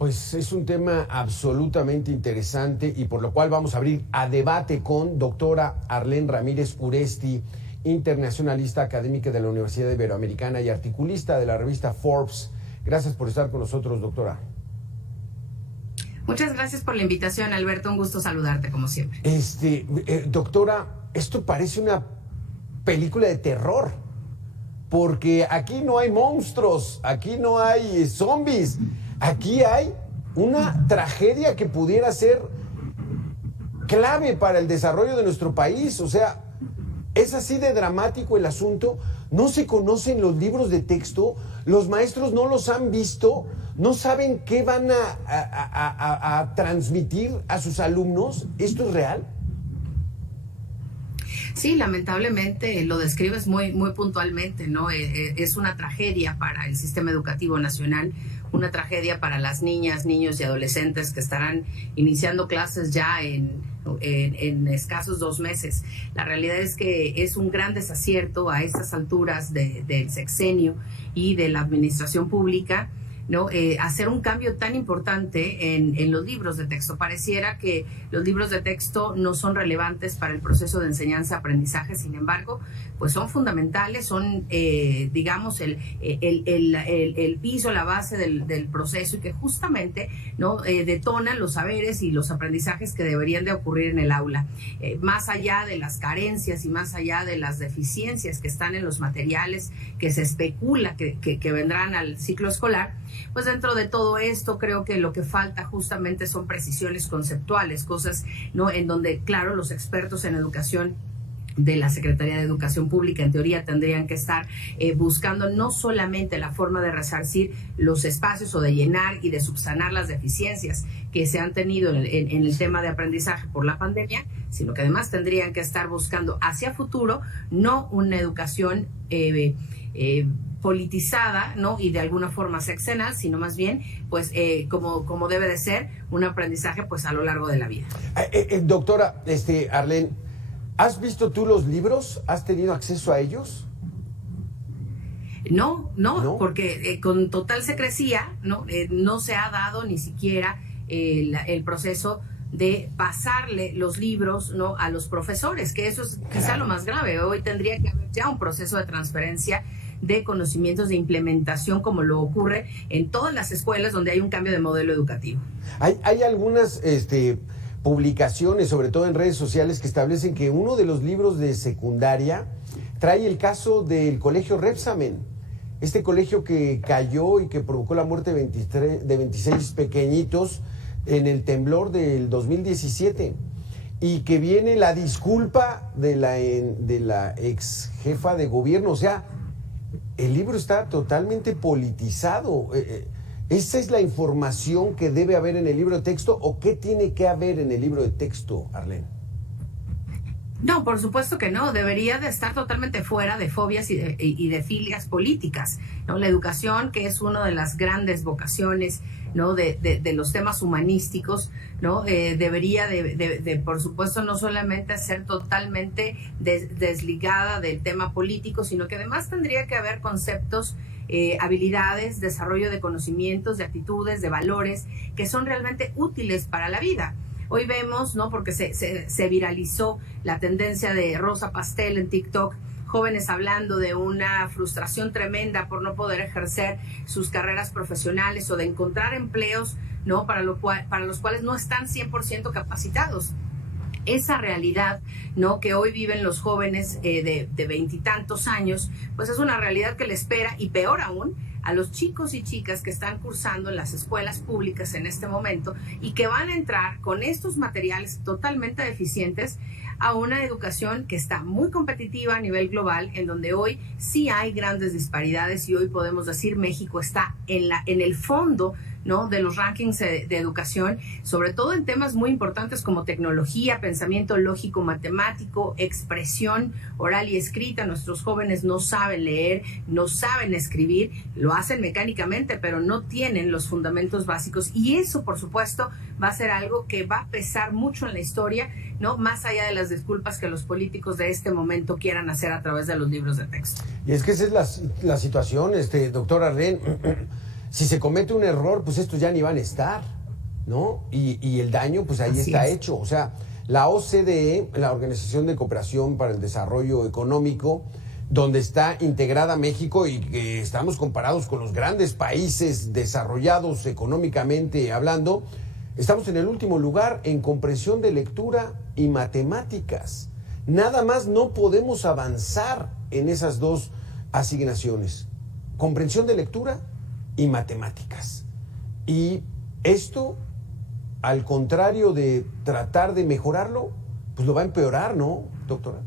Pues es un tema absolutamente interesante y por lo cual vamos a abrir a debate con doctora Arlén Ramírez Uresti, internacionalista académica de la Universidad Iberoamericana y articulista de la revista Forbes. Gracias por estar con nosotros, doctora. Muchas gracias por la invitación, Alberto. Un gusto saludarte, como siempre. Doctora, esto parece una película de terror, porque aquí no hay monstruos, aquí no hay zombies, aquí hay una tragedia que pudiera ser clave para el desarrollo de nuestro país. O sea, es así de dramático el asunto. No se conocen los libros de texto, los maestros no los han visto, no saben qué van a transmitir a sus alumnos. ¿Esto es real? Sí, lamentablemente lo describes muy puntualmente, ¿no? Es una tragedia para el sistema educativo nacional, una tragedia para las niñas, niños y adolescentes que estarán iniciando clases ya en escasos 2 meses. La realidad es que es un gran desacierto a estas alturas del sexenio y de la administración pública, ¿no? Hacer un cambio tan importante en los libros de texto. Pareciera que los libros de texto no son relevantes para el proceso de enseñanza-aprendizaje, sin embargo, pues son fundamentales, son, digamos, el piso, la base del proceso, y que justamente, ¿no? Detonan los saberes y los aprendizajes que deberían de ocurrir en el aula. Más allá de las carencias y más allá de las deficiencias que están en los materiales que se especula que vendrán al ciclo escolar, pues dentro de todo esto creo que lo que falta justamente son precisiones conceptuales, cosas, ¿no? En donde, claro, los expertos en educación de la Secretaría de Educación Pública en teoría tendrían que estar buscando no solamente la forma de resarcir los espacios o de llenar y de subsanar las deficiencias que se han tenido en el tema de aprendizaje por la pandemia, sino que además tendrían que estar buscando hacia futuro no una educación politizada, ¿no? Y de alguna forma sexenal, sino más bien, pues, como debe de ser, un aprendizaje, pues, a lo largo de la vida. Doctora, Arlén, ¿has visto tú los libros? ¿Has tenido acceso a ellos? No, porque con total secrecía, ¿no? No se ha dado ni siquiera el proceso de pasarle los libros, ¿no? A los profesores, que eso es quizá lo más grave. Hoy tendría que haber ya un proceso de transferencia de conocimientos, de implementación, como lo ocurre en todas las escuelas donde hay un cambio de modelo educativo. Hay algunas publicaciones, sobre todo en redes sociales, que establecen que uno de los libros de secundaria trae el caso del colegio Repsamen, este colegio que cayó y que provocó la muerte de 26 pequeñitos en el temblor del 2017, y que viene la disculpa de la ex jefa de gobierno. O sea, el libro está totalmente politizado. ¿Esa es la información que debe haber en el libro de texto o qué tiene que haber en el libro de texto, Arlén? No, por supuesto que no. Debería de estar totalmente fuera de fobias y de filias políticas, ¿no? La educación, que es una de las grandes vocaciones, ¿no? de los temas humanísticos, ¿no? Debería de, por supuesto, no solamente ser totalmente desligada del tema político, sino que además tendría que haber conceptos, habilidades, desarrollo de conocimientos, de actitudes, de valores que son realmente útiles para la vida. Hoy vemos, ¿no? Porque se viralizó la tendencia de Rosa Pastel en TikTok, jóvenes hablando de una frustración tremenda por no poder ejercer sus carreras profesionales o de encontrar empleos, ¿no? Para los cuales no están 100% capacitados. Esa realidad, ¿no? Que hoy viven los jóvenes de 20 y tantos años, pues es una realidad que le espera, y peor aún, a los chicos y chicas que están cursando en las escuelas públicas en este momento y que van a entrar con estos materiales totalmente deficientes a una educación que está muy competitiva a nivel global, en donde hoy sí hay grandes disparidades, y hoy podemos decir México está en el fondo, ¿no? De los rankings de educación, sobre todo en temas muy importantes como tecnología, pensamiento lógico, matemático, expresión oral y escrita. Nuestros jóvenes no saben leer, no saben escribir, lo hacen mecánicamente, pero no tienen los fundamentos básicos, y eso, por supuesto, va a ser algo que va a pesar mucho en la historia, ¿no? Más allá de las disculpas que los políticos de este momento quieran hacer a través de los libros de texto. Y es que esa es la situación, doctora Arlén. si se comete un error, pues estos ya ni van a estar, ¿no? Y el daño, pues ahí Así está es. hecho. O sea, la OCDE, la Organización de Cooperación para el Desarrollo Económico, donde está integrada México y que estamos comparados con los grandes países desarrollados económicamente hablando, estamos en el último lugar en comprensión de lectura y matemáticas. Nada más no podemos avanzar en esas dos asignaciones, comprensión de lectura y matemáticas. Y esto, al contrario de tratar de mejorarlo, pues lo va a empeorar, ¿no, doctora?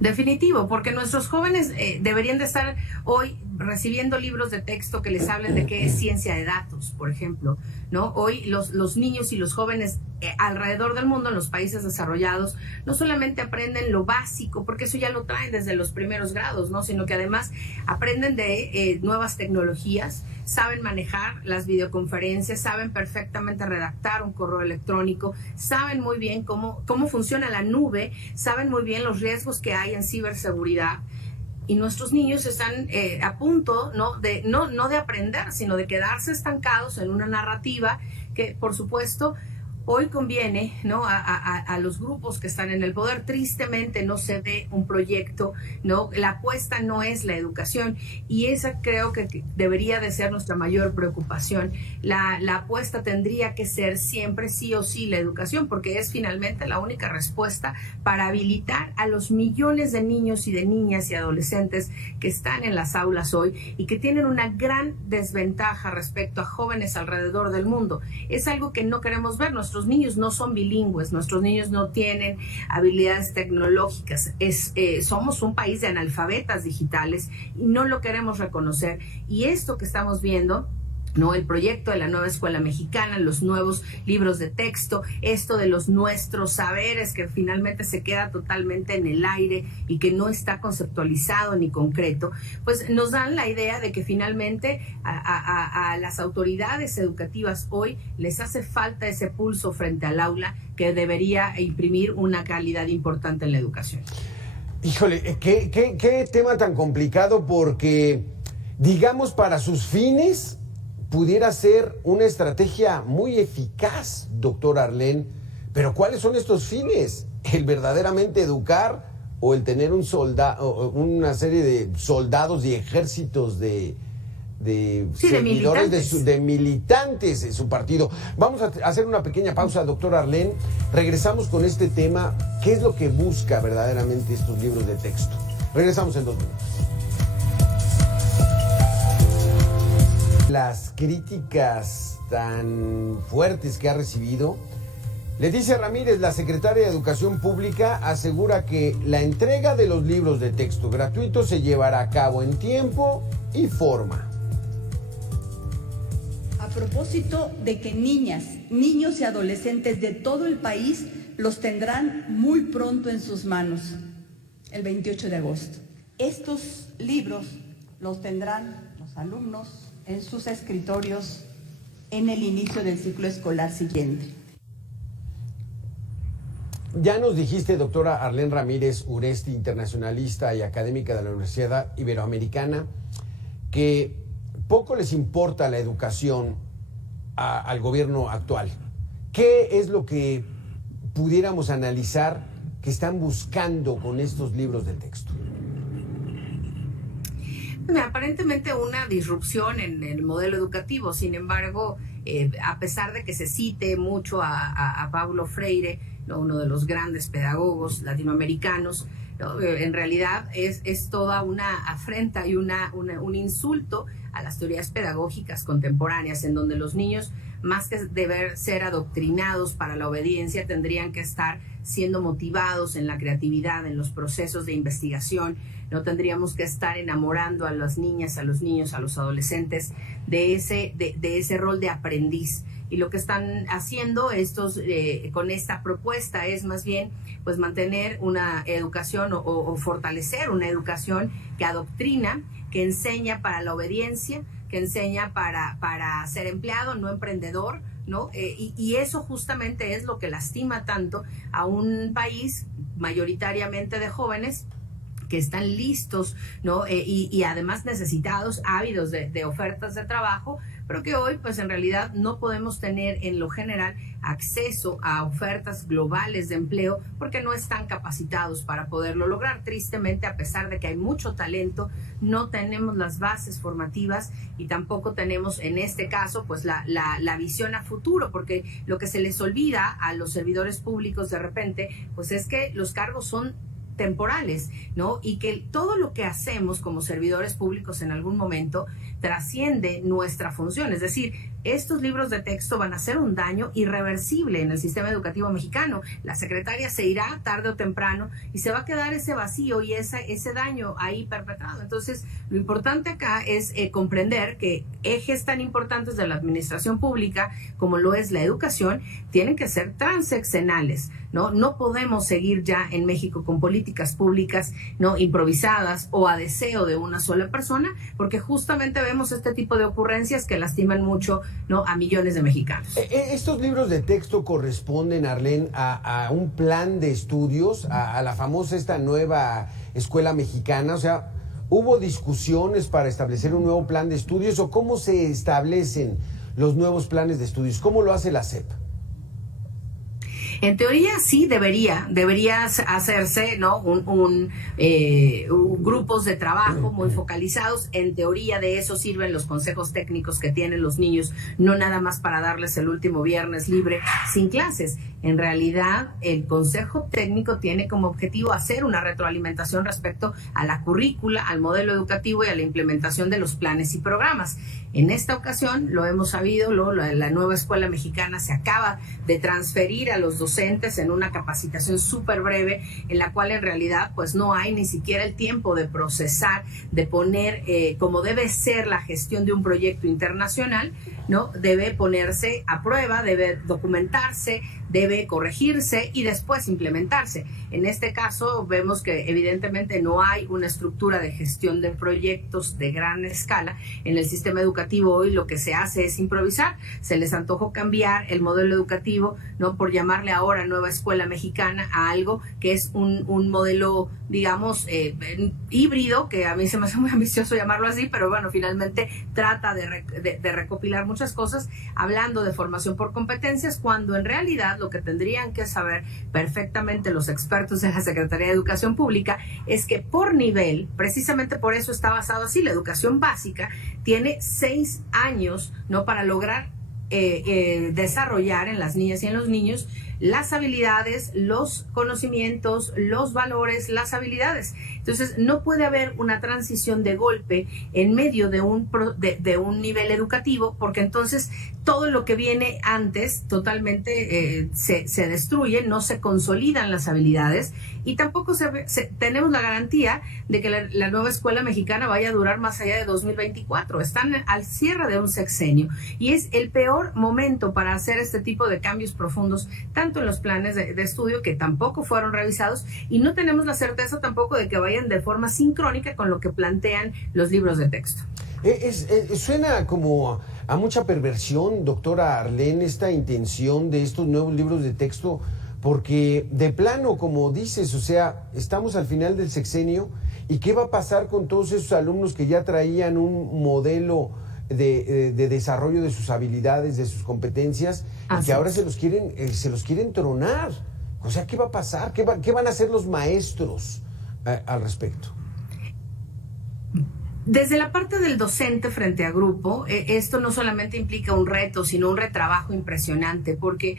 Definitivo, porque nuestros jóvenes deberían de estar hoy recibiendo libros de texto que les hablen de qué es ciencia de datos, por ejemplo, ¿no? Hoy los niños y los jóvenes alrededor del mundo, en los países desarrollados, no solamente aprenden lo básico, porque eso ya lo traen desde los primeros grados, ¿no? Sino que además aprenden de nuevas tecnologías, saben manejar las videoconferencias, saben perfectamente redactar un correo electrónico, saben muy bien cómo funciona la nube, saben muy bien los riesgos que hay en ciberseguridad. Y nuestros niños están a punto no de aprender, sino de quedarse estancados en una narrativa que, por supuesto, hoy conviene, ¿no?, a los grupos que están en el poder. Tristemente no se ve un proyecto, ¿no? La apuesta no es la educación, y esa creo que debería de ser nuestra mayor preocupación. La apuesta tendría que ser siempre sí o sí la educación, porque es finalmente la única respuesta para habilitar a los millones de niños y de niñas y adolescentes que están en las aulas hoy y que tienen una gran desventaja respecto a jóvenes alrededor del mundo. Es algo que no queremos ver. Nuestros niños no son bilingües, nuestros niños no tienen habilidades tecnológicas. Somos un país de analfabetas digitales y no lo queremos reconocer. Y esto que estamos viendo, ¿no?, el proyecto de la nueva escuela mexicana, los nuevos libros de texto, esto de los nuestros saberes que finalmente se queda totalmente en el aire y que no está conceptualizado ni concreto, pues nos dan la idea de que finalmente a las autoridades educativas hoy les hace falta ese pulso frente al aula que debería imprimir una calidad importante en la educación. Híjole, qué tema tan complicado, porque, digamos, para sus fines pudiera ser una estrategia muy eficaz, doctor Arlén, pero ¿cuáles son estos fines? ¿El verdaderamente educar o el tener una serie de soldados y ejércitos de seguidores, de militantes de su partido? Vamos a hacer una pequeña pausa, doctor Arlén. Regresamos con este tema. ¿Qué es lo que busca verdaderamente estos libros de texto? Regresamos en 2 minutos. Las críticas tan fuertes que ha recibido, Leticia Ramírez, la secretaria de Educación Pública, asegura que la entrega de los libros de texto gratuitos se llevará a cabo en tiempo y forma. A propósito de que niñas, niños y adolescentes de todo el país los tendrán muy pronto en sus manos, el 28 de agosto. Estos libros los tendrán los alumnos en sus escritorios en el inicio del ciclo escolar siguiente. Ya nos dijiste, doctora Arlén Ramírez Uresti, internacionalista y académica de la Universidad Iberoamericana, que poco les importa la educación al gobierno actual. ¿Qué es lo que pudiéramos analizar que están buscando con estos libros de texto? Aparentemente una disrupción en el modelo educativo. Sin embargo, a pesar de que se cite mucho a Paulo Freire, ¿no?, uno de los grandes pedagogos latinoamericanos, ¿no?, en realidad es toda una afrenta y un insulto a las teorías pedagógicas contemporáneas, en donde los niños, más que deber ser adoctrinados para la obediencia, tendrían que estar siendo motivados en la creatividad, en los procesos de investigación. No tendríamos que estar enamorando a las niñas, a los niños, a los adolescentes de ese rol de aprendiz. Y lo que están haciendo estos con esta propuesta es más bien pues mantener una educación o fortalecer una educación que adoctrina, que enseña para la obediencia, que enseña para ser empleado, no emprendedor, ¿no? Y eso justamente es lo que lastima tanto a un país mayoritariamente de jóvenes que están listos, ¿no? Y además necesitados, ávidos de ofertas de trabajo, pero que hoy pues en realidad no podemos tener en lo general acceso a ofertas globales de empleo porque no están capacitados para poderlo lograr. Tristemente, a pesar de que hay mucho talento, no tenemos las bases formativas y tampoco tenemos en este caso pues la visión a futuro, porque lo que se les olvida a los servidores públicos de repente pues es que los cargos son temporales, ¿no? Y que todo lo que hacemos como servidores públicos en algún momento trasciende nuestra función. Es decir, estos libros de texto van a hacer un daño irreversible en el sistema educativo mexicano. La secretaria se irá tarde o temprano y se va a quedar ese vacío y ese daño ahí perpetrado. Entonces, lo importante acá es comprender que ejes tan importantes de la administración pública como lo es la educación tienen que ser transeccionales, ¿no? No podemos seguir ya en México con políticas públicas, ¿no?, improvisadas o a deseo de una sola persona, porque justamente vemos este tipo de ocurrencias que lastiman mucho, ¿no?, a millones de mexicanos. Estos libros de texto corresponden, Arlene, a un plan de estudios, a la famosa esta nueva escuela mexicana. O sea, ¿hubo discusiones para establecer un nuevo plan de estudios o cómo se establecen los nuevos planes de estudios? ¿Cómo lo hace la SEP? En teoría sí debería hacerse, ¿no?, grupos de trabajo muy focalizados. En teoría de eso sirven los consejos técnicos que tienen los niños, no nada más para darles el último viernes libre sin clases. En realidad, el consejo técnico tiene como objetivo hacer una retroalimentación respecto a la currícula, al modelo educativo y a la implementación de los planes y programas. En esta ocasión, lo hemos sabido, la nueva escuela mexicana se acaba de transferir a los docentes en una capacitación súper breve, en la cual en realidad pues no hay ni siquiera el tiempo de procesar, de poner como debe ser la gestión de un proyecto internacional, ¿no? Debe ponerse a prueba, debe documentarse, debe corregirse y después implementarse. En este caso vemos que evidentemente no hay una estructura de gestión de proyectos de gran escala. En el sistema educativo hoy lo que se hace es improvisar. Se les antojó cambiar el modelo educativo, ¿no?, por llamarle ahora nueva escuela mexicana a algo que es un modelo, digamos, híbrido, que a mí se me hace muy ambicioso llamarlo así, pero bueno, finalmente trata de recopilar muchas cosas, hablando de formación por competencias, cuando en realidad lo que tendrían que saber perfectamente los expertos de la Secretaría de Educación Pública es que por nivel, precisamente por eso está basado así, la educación básica tiene 6 años, ¿no?, para lograr desarrollar en las niñas y en los niños las habilidades, los conocimientos, los valores, las habilidades. Entonces, no puede haber una transición de golpe en medio de un nivel educativo, porque entonces todo lo que viene antes totalmente se destruye, no se consolidan las habilidades y tampoco tenemos la garantía de que la nueva escuela mexicana vaya a durar más allá de 2024. Están al cierre de un sexenio y es el peor momento para hacer este tipo de cambios profundos, tanto en los planes de estudio, que tampoco fueron revisados, y no tenemos la certeza tampoco de que vayan de forma sincrónica con lo que plantean los libros de texto. Suena como a mucha perversión, doctora Arlene, esta intención de estos nuevos libros de texto, porque de plano, como dices, o sea, estamos al final del sexenio, ¿y qué va a pasar con todos esos alumnos que ya traían un modelo de desarrollo de sus habilidades, de sus competencias, y que ahora se los quieren tronar? O sea, ¿qué va a pasar? ¿Qué van a hacer los maestros al respecto? Desde la parte del docente frente a grupo, esto no solamente implica un reto, sino un retrabajo impresionante, porque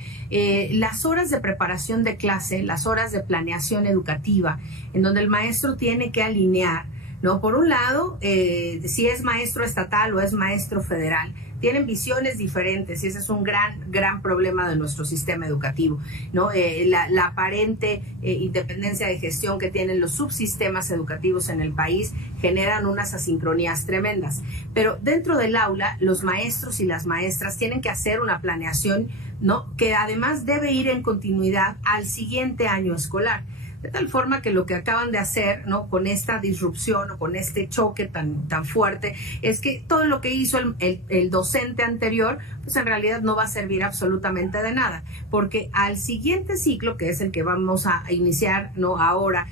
las horas de preparación de clase, las horas de planeación educativa, en donde el maestro tiene que alinear, ¿no?, por un lado, si es maestro estatal o es maestro federal, tienen visiones diferentes y ese es un gran problema de nuestro sistema educativo, ¿no? La aparente independencia de gestión que tienen los subsistemas educativos en el país generan unas asincronías tremendas. Pero dentro del aula, los maestros y las maestras tienen que hacer una planeación, ¿no?, que además debe ir en continuidad al siguiente año escolar. De tal forma que lo que acaban de hacer, ¿no?, con esta disrupción o con este choque tan fuerte, es que todo lo que hizo el docente anterior, pues en realidad no va a servir absolutamente de nada, porque al siguiente ciclo, que es el que vamos a iniciar, ¿no?, ahora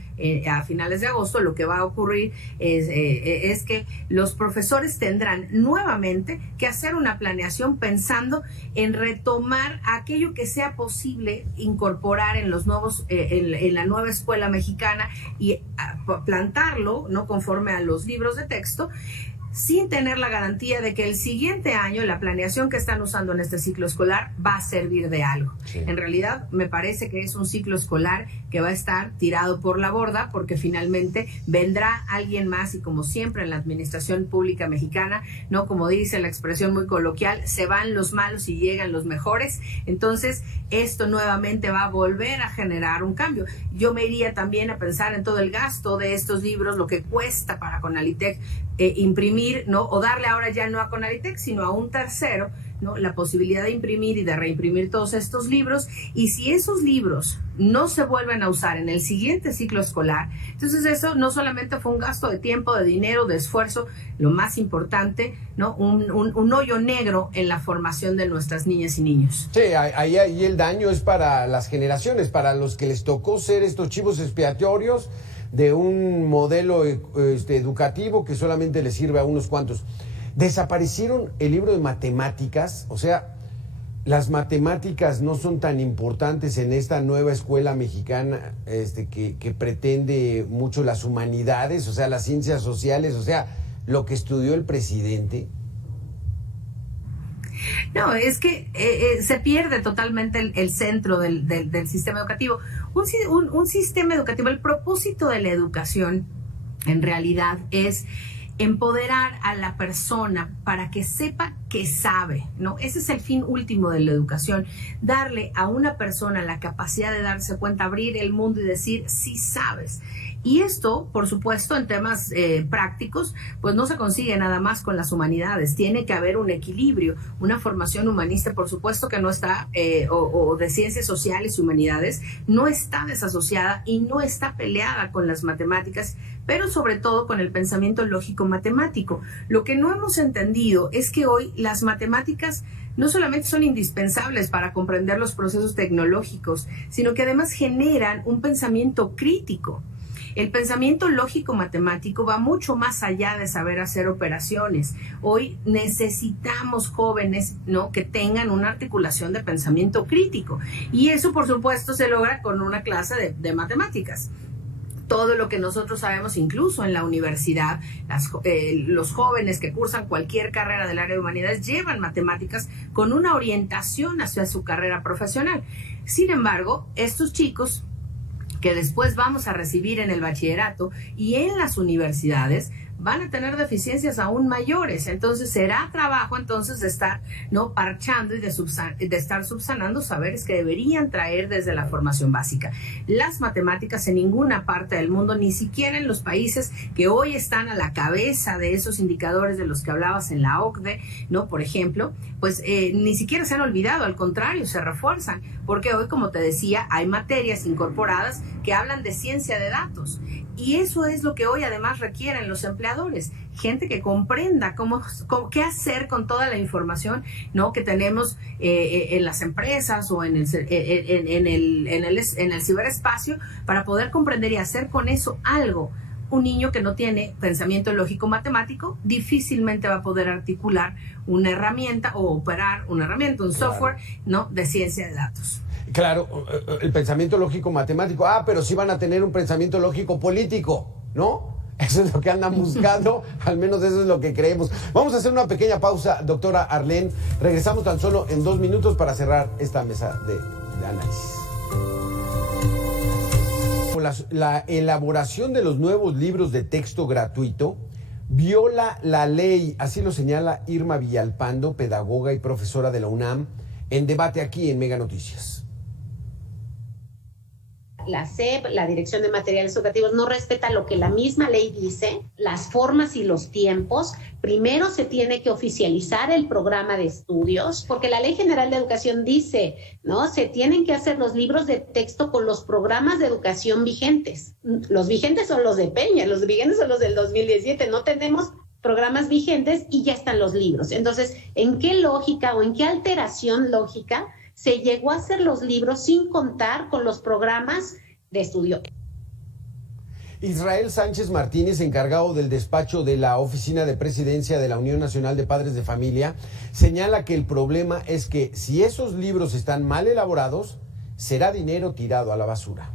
a finales de agosto, lo que va a ocurrir es que los profesores tendrán nuevamente que hacer una planeación pensando en retomar aquello que sea posible incorporar en los nuevos, en la nueva escuela mexicana y plantarlo, ¿no?, conforme a los libros de texto, sin tener la garantía de que el siguiente año la planeación que están usando en este ciclo escolar va a servir de algo. Sí. En realidad, me parece que es un ciclo escolar que va a estar tirado por la borda, porque finalmente vendrá alguien más, y como siempre en la administración pública mexicana, no, como dice la expresión muy coloquial, se van los malos y llegan los mejores. Entonces, esto nuevamente va a volver a generar un cambio. Yo me iría también a pensar en todo el gasto de estos libros, lo que cuesta para Conalitec imprimir, ¿no?, o darle ahora ya no a Conalitec, sino a un tercero, ¿no?, la posibilidad de imprimir y de reimprimir todos estos libros. Y si esos libros no se vuelven a usar en el siguiente ciclo escolar, entonces eso no solamente fue un gasto de tiempo, de dinero, de esfuerzo, lo más importante, ¿no?, un hoyo negro en la formación de nuestras niñas y niños. Sí, ahí el daño es para las generaciones, para los que les tocó ser estos chivos expiatorios de un modelo educativo que solamente le sirve a unos cuantos. Desaparecieron el libro de matemáticas, o sea, las matemáticas no son tan importantes en esta nueva escuela mexicana que pretende mucho las humanidades, o sea, las ciencias sociales, o sea, lo que estudió el presidente. No, es que se pierde totalmente el centro del sistema educativo. Un sistema educativo, el propósito de la educación en realidad es empoderar a la persona para que sepa que sabe, ¿no? Ese es el fin último de la educación, darle a una persona la capacidad de darse cuenta, abrir el mundo y decir, sí sabes. Y esto, por supuesto, en temas prácticos, pues no se consigue nada más con las humanidades. Tiene que haber un equilibrio, una formación humanista, por supuesto que no está, o de ciencias sociales y humanidades, no está desasociada y no está peleada con las matemáticas, pero sobre todo con el pensamiento lógico matemático. Lo que no hemos entendido es que hoy las matemáticas no solamente son indispensables para comprender los procesos tecnológicos, sino que además generan un pensamiento crítico. El pensamiento lógico matemático va mucho más allá de saber hacer operaciones. Hoy necesitamos jóvenes, ¿no?, que tengan una articulación de pensamiento crítico. Y eso, por supuesto, se logra con una clase de matemáticas. Todo lo que nosotros sabemos, incluso en la universidad, los jóvenes que cursan cualquier carrera del área de humanidades llevan matemáticas con una orientación hacia su carrera profesional. Sin embargo, estos chicos que después vamos a recibir en el bachillerato y en las universidades van a tener deficiencias aún mayores. Entonces será trabajo entonces de estar, ¿no?, parchando y de estar subsanando saberes que deberían traer desde la formación básica. Las matemáticas en ninguna parte del mundo, ni siquiera en los países que hoy están a la cabeza de esos indicadores de los que hablabas en la OCDE, ¿no?, por ejemplo, pues ni siquiera se han olvidado, al contrario, se refuerzan, porque hoy, como te decía, hay materias incorporadas que hablan de ciencia de datos. Y eso es lo que hoy además requieren los empleadores, gente que comprenda qué hacer con toda la información, ¿no?, que tenemos en las empresas o en el ciberespacio, para poder comprender y hacer con eso algo. Un niño que no tiene pensamiento lógico matemático difícilmente va a poder articular una herramienta o operar una herramienta, un software, ¿no?, de ciencia de datos. Claro, el pensamiento lógico matemático, pero sí van a tener un pensamiento lógico político, ¿no? Eso es lo que andan buscando, al menos eso es lo que creemos. Vamos a hacer una pequeña pausa, doctora Arlén. Regresamos tan solo en 2 minutos para cerrar esta mesa de análisis. La elaboración de los nuevos libros de texto gratuito viola la ley, así lo señala Irma Villalpando, pedagoga y profesora de la UNAM, en debate aquí en Mega Noticias. La SEP, la Dirección de Materiales Educativos, no respeta lo que la misma ley dice, las formas y los tiempos. Primero se tiene que oficializar el programa de estudios, porque la Ley General de Educación dice, ¿no?, se tienen que hacer los libros de texto con los programas de educación vigentes. Los vigentes son los de Peña, los vigentes son los del 2017, no tenemos programas vigentes y ya están los libros. Entonces, ¿en qué lógica o en qué alteración lógica se llegó a hacer los libros sin contar con los programas de estudio? Israel Sánchez Martínez, encargado del despacho de la Oficina de Presidencia de la Unión Nacional de Padres de Familia, señala que el problema es que si esos libros están mal elaborados, será dinero tirado a la basura.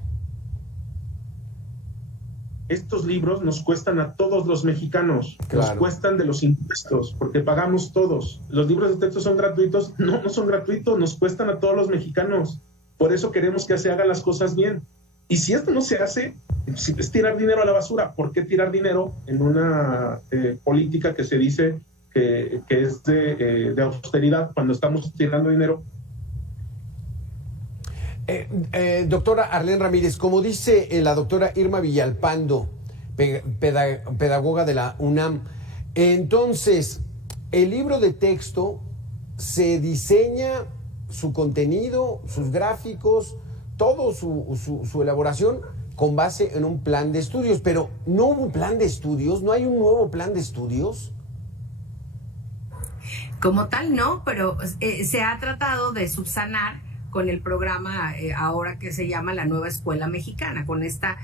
Estos libros nos cuestan a todos los mexicanos, claro. Nos cuestan de los impuestos, porque pagamos todos. Los libros de texto son gratuitos, no son gratuitos, nos cuestan a todos los mexicanos. Por eso queremos que se hagan las cosas bien. Y si esto no se hace, es tirar dinero a la basura. ¿Por qué tirar dinero en una política que se dice que es de austeridad cuando estamos tirando dinero? Doctora Arlén Ramírez, como dice la doctora Irma Villalpando, pedagoga de la UNAM, entonces, el libro de texto se diseña su contenido, sus gráficos, todo su elaboración con base en un plan de estudios, pero no hubo un plan de estudios, no hay un nuevo plan de estudios. Como tal, no, pero se ha tratado de subsanar con el programa ahora que se llama la Nueva Escuela Mexicana, con esta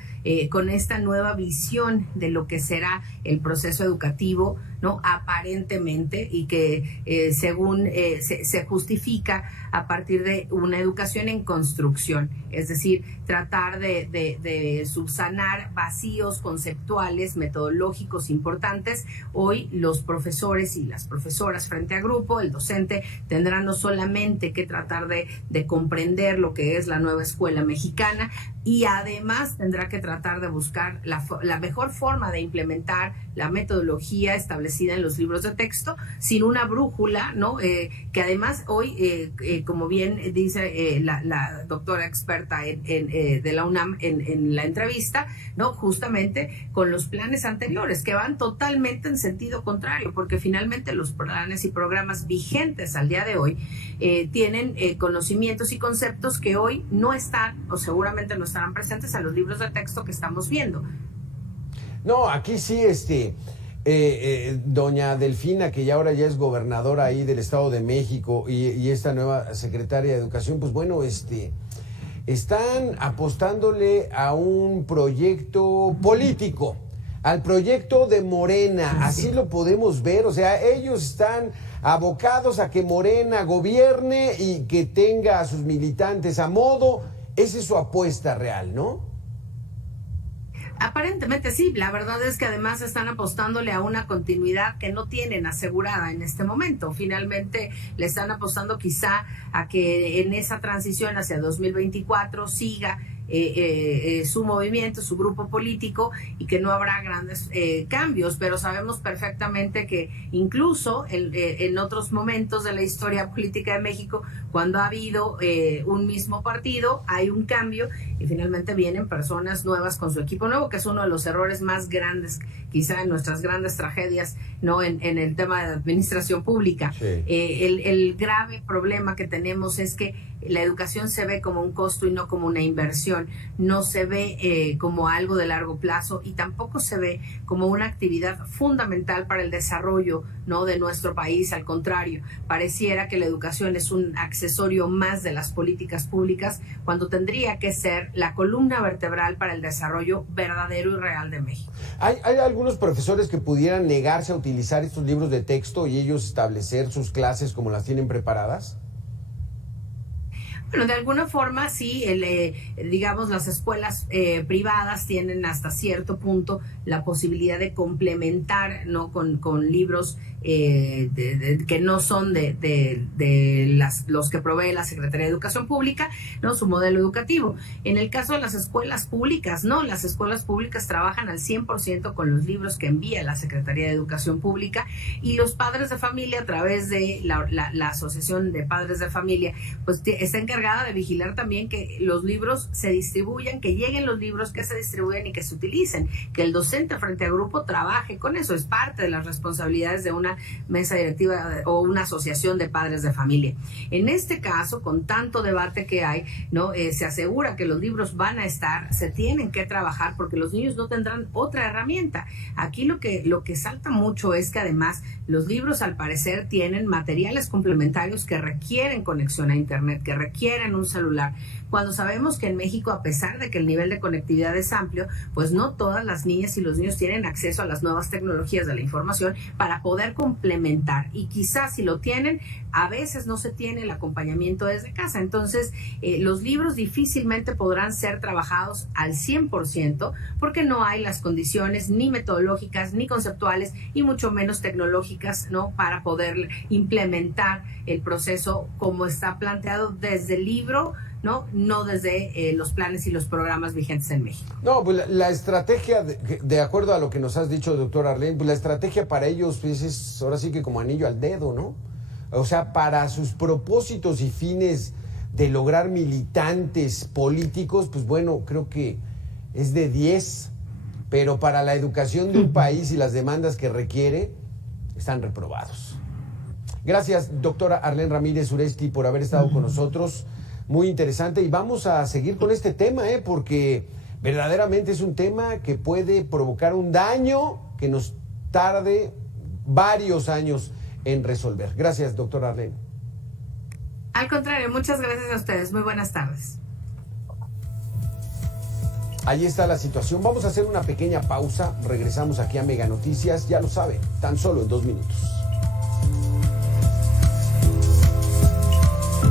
nueva visión de lo que será el proceso educativo, ¿no? Aparentemente, y que según se justifica a partir de una educación en construcción, es decir, tratar de subsanar vacíos conceptuales, metodológicos importantes. Hoy los profesores y las profesoras frente a grupo, el docente tendrá no solamente que tratar de comprender lo que es la nueva escuela mexicana, y además tendrá que tratar de buscar la mejor forma de implementar la metodología establecida en los libros de texto, sin una brújula, ¿no? Que además hoy, como bien dice la doctora experta de la UNAM en la entrevista, ¿no? Justamente con los planes anteriores, que van totalmente en sentido contrario, porque finalmente los planes y programas vigentes al día de hoy tienen conocimientos y conceptos que hoy no están, o seguramente no estarán presentes en los libros de texto que estamos viendo. No, aquí sí, doña Delfina, que ya ahora ya es gobernadora ahí del Estado de México, y esta nueva secretaria de Educación, pues bueno, están apostándole a un proyecto político, al proyecto de Morena, así lo podemos ver. O sea, ellos están abocados a que Morena gobierne y que tenga a sus militantes a modo. Esa es su apuesta real, ¿no? Aparentemente sí, la verdad es que además están apostándole a una continuidad que no tienen asegurada en este momento. Finalmente le están apostando quizá a que en esa transición hacia 2024 siga su movimiento, su grupo político, y que no habrá grandes cambios, pero sabemos perfectamente que incluso en otros momentos de la historia política de México, cuando ha habido un mismo partido, hay un cambio y finalmente vienen personas nuevas con su equipo nuevo, que es uno de los errores más grandes, quizá en nuestras grandes tragedias, ¿no? En el tema de administración pública. Sí. El grave problema que tenemos es que la educación se ve como un costo y no como una inversión, no se ve como algo de largo plazo, y tampoco se ve como una actividad fundamental para el desarrollo, ¿no? De nuestro país. Al contrario, pareciera que la educación es un accesorio más de las políticas públicas, cuando tendría que ser la columna vertebral para el desarrollo verdadero y real de México. ¿Hay algunos profesores que pudieran negarse a utilizar estos libros de texto y ellos establecer sus clases como las tienen preparadas? Bueno, de alguna forma sí, digamos, las escuelas privadas tienen hasta cierto punto la posibilidad de complementar, ¿no? con libros que no son los que provee la Secretaría de Educación Pública, ¿no? Su modelo educativo. En el caso de las escuelas públicas, no, las escuelas públicas trabajan al 100% con los libros que envía la Secretaría de Educación Pública, y los padres de familia, a través de la Asociación de Padres de Familia, pues está encargada de vigilar también que los libros se distribuyan, que lleguen los libros, que se distribuyan y que se utilicen, que el docente frente a grupo trabaje con eso. Es parte de las responsabilidades de una una mesa directiva o una asociación de padres de familia. En este caso, con tanto debate que hay, ¿no? Se asegura que los libros van a estar, se tienen que trabajar porque los niños no tendrán otra herramienta. Aquí lo que salta mucho es que además los libros al parecer tienen materiales complementarios que requieren conexión a internet, que requieren un celular, cuando sabemos que en México, a pesar de que el nivel de conectividad es amplio, pues no todas las niñas y los niños tienen acceso a las nuevas tecnologías de la información para poder complementar, y quizás si lo tienen, a veces no se tiene el acompañamiento desde casa. Entonces los libros difícilmente podrán ser trabajados al 100% porque no hay las condiciones ni metodológicas ni conceptuales y mucho menos tecnológicas, ¿no?, para poder implementar el proceso como está planteado desde el libro, no desde los planes y los programas vigentes en México. No, pues la estrategia, de acuerdo a lo que nos has dicho, doctor Arlén, pues la estrategia para ellos pues es ahora sí que como anillo al dedo, ¿no? O sea, para sus propósitos y fines de lograr militantes políticos, pues bueno, creo que es de 10, pero para la educación de un país y las demandas que requiere, están reprobados. Gracias, doctora Arlén Ramírez Uresti, por haber estado con nosotros. Muy interesante, y vamos a seguir con este tema, porque verdaderamente es un tema que puede provocar un daño que nos tarde varios años en resolver. Gracias, doctor Arlén. Al contrario, muchas gracias a ustedes. Muy buenas tardes. Ahí está la situación. Vamos a hacer una pequeña pausa. Regresamos aquí a Mega Noticias. Ya lo sabe, tan solo en 2 minutos.